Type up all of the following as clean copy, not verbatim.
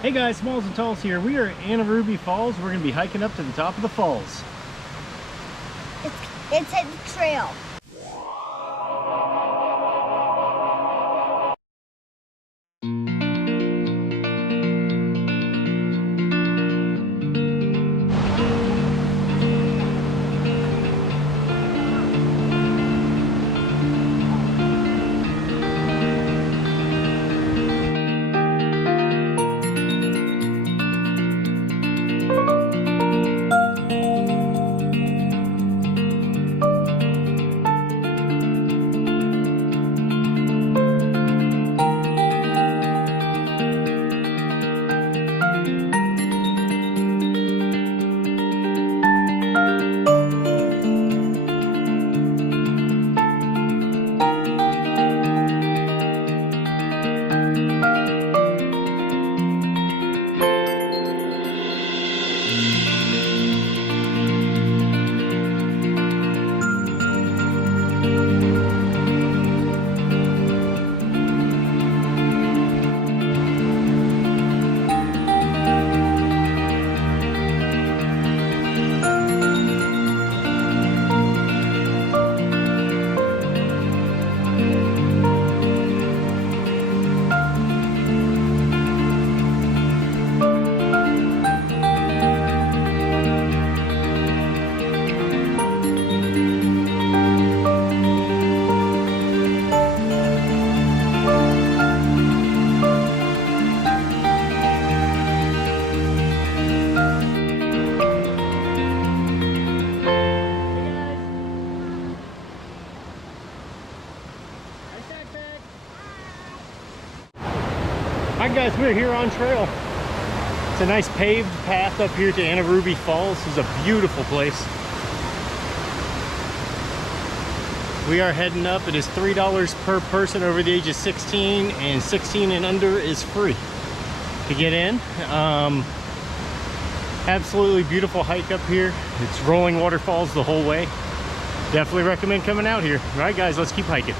Hey guys, Smalls and Talls here. We are at Anaruby Falls. We're going to be hiking up to the top of the falls. It's a trail. Alright guys, we're here on trail. It's a nice paved path up here to Anaruby Falls. This is a beautiful place. We are heading up. It is $3 per person over the age of 16, and 16 and under is free to get in. Absolutely beautiful hike up here. It's rolling waterfalls the whole way. Definitely recommend coming out here. Alright guys, let's keep hiking.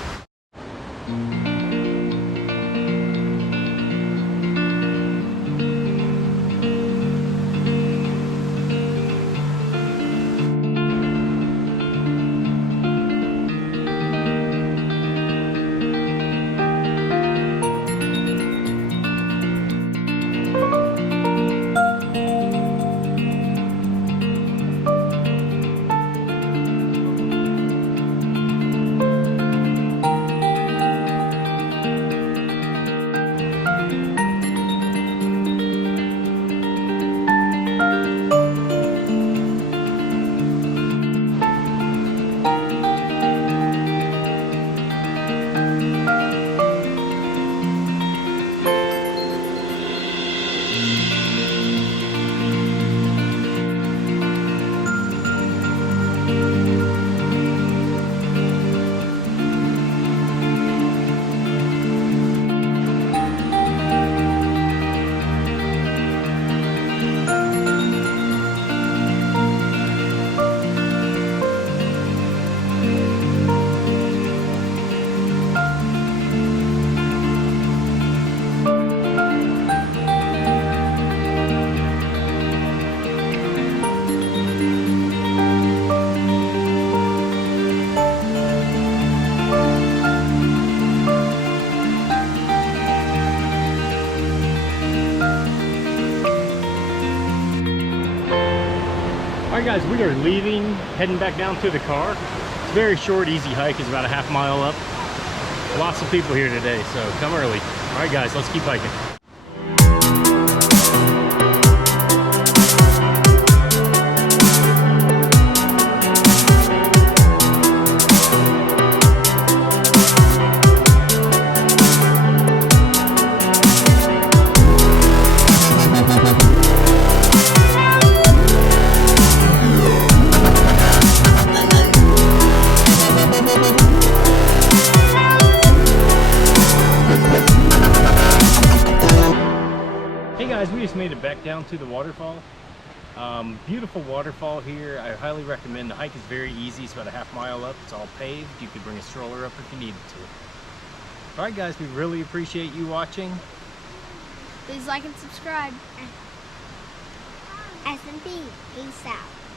Alright guys, we are leaving, heading back down to the car. It's a very short, easy hike. It's about a half mile up. Lots of people here today, so come early. Alright guys, let's keep hiking. Guys, we just made it back down to the waterfall. Beautiful waterfall here. I highly recommend. The hike is very easy. It's about a half mile up. It's all paved. You could bring a stroller up if you needed to. Alright guys, we really appreciate you watching. Please like and subscribe. SMP, peace out.